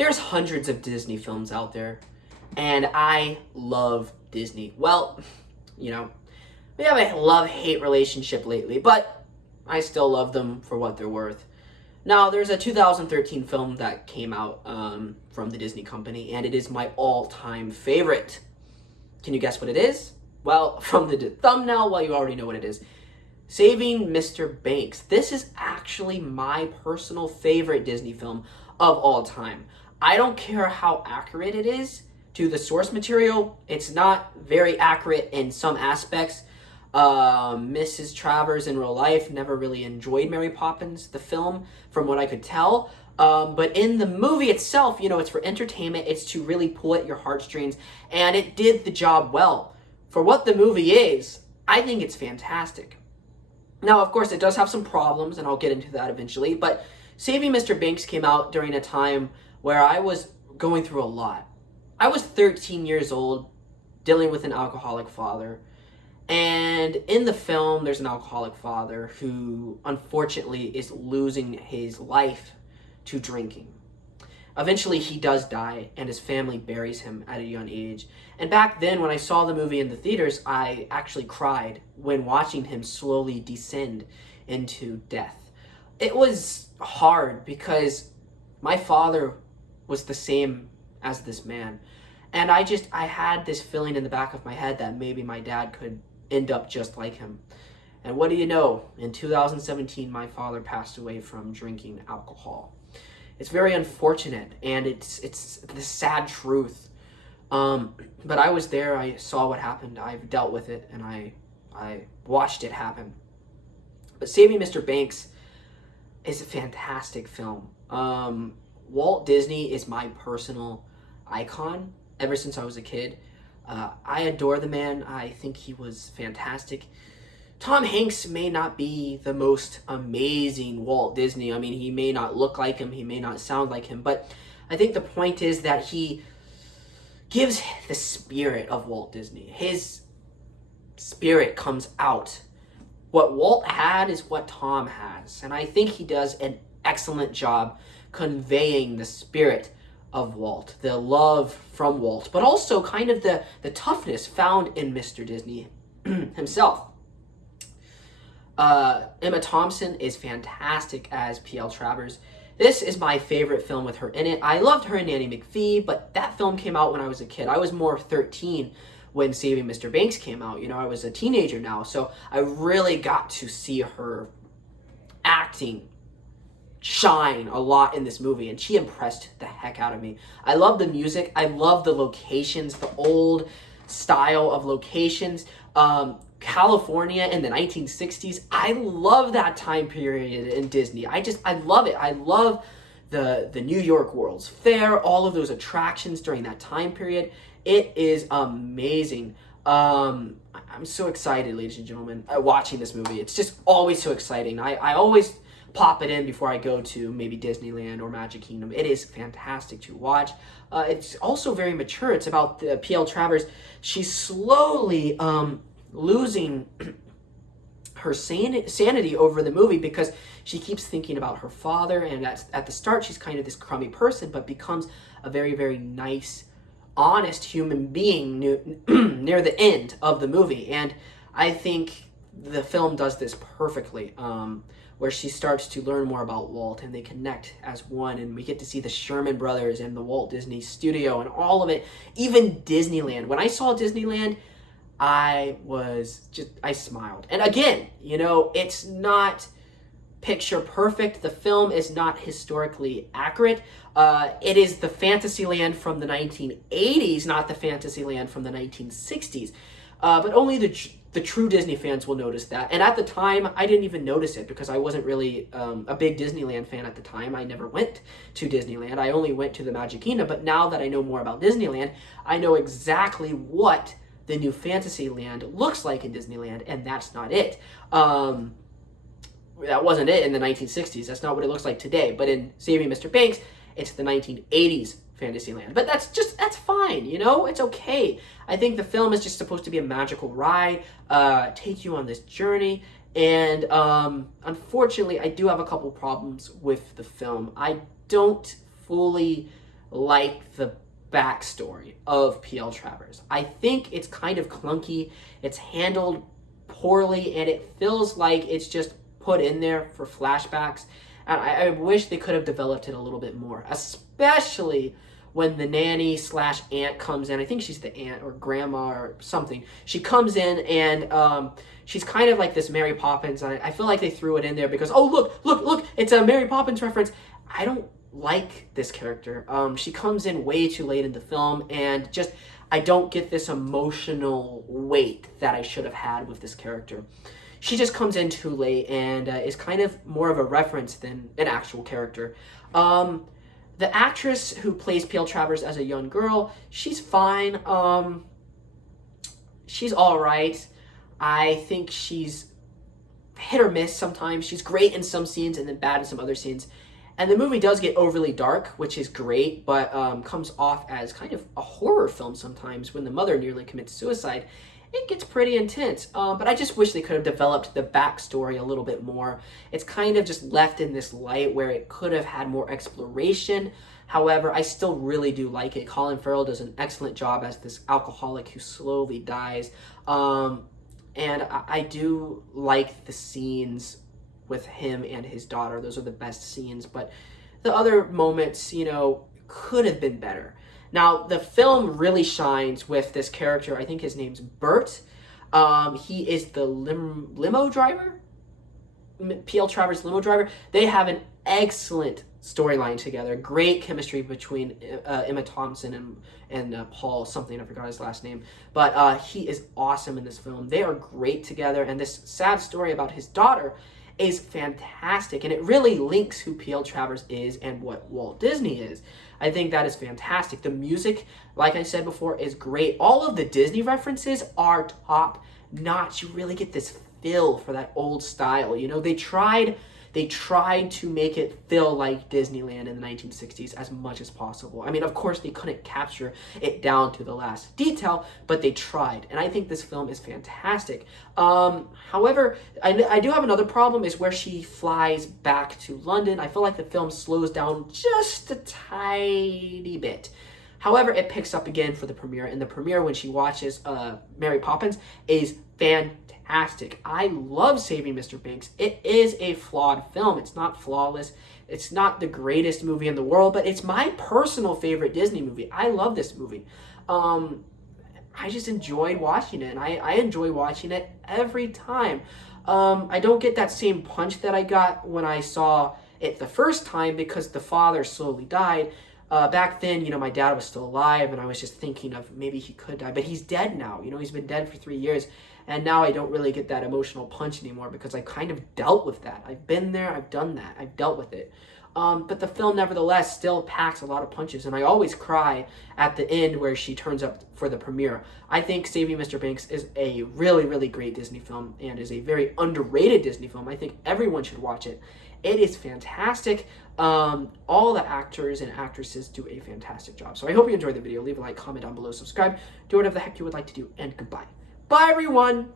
There's hundreds of Disney films out there, and I love Disney. Well, you know, we have a love-hate relationship lately, but I still love them for what they're worth. Now, there's a 2013 film that came out from the Disney company, and it is my all-time favorite. Can you guess what it is? Well, from the thumbnail, well, you already know what it is. Saving Mr. Banks. This is actually my personal favorite Disney film of all time. I don't care how accurate it is to the source material. It's not very accurate in some aspects. Mrs. Travers in real life never really enjoyed Mary Poppins, the film, from what I could tell. But in the movie itself, it's for entertainment. It's to really pull at your heartstrings, and it did the job well. For what the movie is, I think it's fantastic. Now, of course, it does have some problems, and I'll get into that eventually, but Saving Mr. Banks came out during a time where I was going through a lot. I was 13 years old, dealing with an alcoholic father, and in the film, there's an alcoholic father who, unfortunately, is losing his life to drinking. Eventually, he does die, and his family buries him at a young age. And back then, when I saw the movie in the theaters, I actually cried when watching him slowly descend into death. It was hard because my father was the same as this man. And I had this feeling in the back of my head that maybe my dad could end up just like him. And what do you know? In 2017, my father passed away from drinking alcohol. It's very unfortunate, and it's the sad truth. But I was there. I saw what happened. I've dealt with it, and I watched it happen. But Saving Mr. Banks is a fantastic film. Walt Disney is my personal icon ever since I was a kid. I adore the man. I think he was fantastic. Tom Hanks may not be the most amazing Walt Disney. I mean, he may not look like him, he may not sound like him, but I think the point is that he gives the spirit of Walt Disney. His spirit comes out. What Walt had is what Tom has, and I think he does an excellent job conveying the spirit of Walt, the love from Walt, but also kind of the toughness found in Mr. Disney himself. Emma Thompson is fantastic as P.L. Travers. This is my favorite film with her in it. I loved her in Nanny McPhee, but that film came out when I was a kid. I was more 13 when Saving Mr. Banks came out. I was a teenager now, so I really got to see her acting shine a lot in this movie, and she impressed the heck out of me. I love the music. I love the locations, the old style of locations. California in the 1960s. I love that time period in Disney. I love it. I love the New York World's Fair, all of those attractions during that time period. It is amazing. I'm so excited, ladies and gentlemen, watching this movie. It's just always so exciting. I always pop it in before I go to maybe Disneyland or Magic Kingdom. It is fantastic to watch. It's also very mature. It's about P.L. Travers. She's slowly losing her sanity over the movie because she keeps thinking about her father, and at the start she's kind of this crummy person, but becomes a very, very nice, honest human being near the end of the movie. And I think the film does this perfectly, where she starts to learn more about Walt, and they connect as one, and we get to see the Sherman Brothers and the Walt Disney Studio and all of it, even Disneyland. When I saw Disneyland, I smiled. And again, it's not picture perfect. The film is not historically accurate. It is the Fantasyland from the 1980s, not the Fantasyland from the 1960s. But only the true Disney fans will notice that. And at the time, I didn't even notice it because I wasn't really a big Disneyland fan at the time. I never went to Disneyland. I only went to the Magic Kingdom. But now that I know more about Disneyland, I know exactly what the new Fantasyland looks like in Disneyland, and that's not it. That wasn't it in the 1960s. That's not what it looks like today. But in Saving Mr. Banks, it's the 1980s Fantasyland. But that's fine, It's okay. I think the film is just supposed to be a magical ride, take you on this journey. And unfortunately, I do have a couple problems with the film. I don't fully like the backstory of P.L. Travers. I think it's kind of clunky, it's handled poorly, and it feels like it's just put in there for flashbacks. And I wish they could have developed it a little bit more, especially when the nanny slash aunt comes in. I think she's the aunt or grandma or something. She comes in and she's kind of like this Mary Poppins. And I feel like they threw it in there because, oh, look, it's a Mary Poppins reference. I don't like this character. She comes in way too late in the film, and just I don't get this emotional weight that I should have had with this character. She just comes in too late and is kind of more of a reference than an actual character. The actress who plays P.L. Travers as a young girl, she's fine. She's all right. I think she's hit or miss sometimes. She's great in some scenes and then bad in some other scenes. And the movie does get overly dark, which is great, but comes off as kind of a horror film sometimes. When the mother nearly commits suicide, it gets pretty intense. But I just wish they could have developed the backstory a little bit more. It's kind of just left in this light where it could have had more exploration. However, I still really do like it. Colin Farrell does an excellent job as this alcoholic who slowly dies. And I do like the scenes with him and his daughter. Those are the best scenes. But the other moments, could have been better. Now, the film really shines with this character. I think his name's Bert. He is the limo driver. P.L. Travers' limo driver. They have an excellent storyline together. Great chemistry between Emma Thompson and Paul something. I forgot his last name. But he is awesome in this film. They are great together. And this sad story about his daughter is fantastic. And it really links who P.L. Travers is and what Walt Disney is. I think that is fantastic. The music, like I said before, is great. All of the Disney references are top notch. You really get this feel for that old style. They tried to make it feel like Disneyland in the 1960s as much as possible. I mean, of course, they couldn't capture it down to the last detail, but they tried. And I think this film is fantastic. However, I do have another problem, is where she flies back to London. I feel like the film slows down just a tiny bit. However, it picks up again for the premiere, and the premiere, when she watches Mary Poppins, is fantastic. I love Saving Mr. Banks. It is a flawed film. It's not flawless. It's not the greatest movie in the world, but it's my personal favorite Disney movie. I love this movie. I just enjoyed watching it, and I enjoy watching it every time. I don't get that same punch that I got when I saw it the first time, because the father slowly died. Back then, my dad was still alive, and I was just thinking of maybe he could die. But he's dead now. He's been dead for 3 years. And now I don't really get that emotional punch anymore, because I kind of dealt with that. I've been there. I've done that. I've dealt with it. But the film, nevertheless, still packs a lot of punches. And I always cry at the end where she turns up for the premiere. I think Saving Mr. Banks is a really, really great Disney film, and is a very underrated Disney film. I think everyone should watch it. It is fantastic. All the actors and actresses do a fantastic job. So I hope you enjoyed the video. Leave a like, comment down below, subscribe, do whatever the heck you would like to do, and goodbye. Bye, everyone!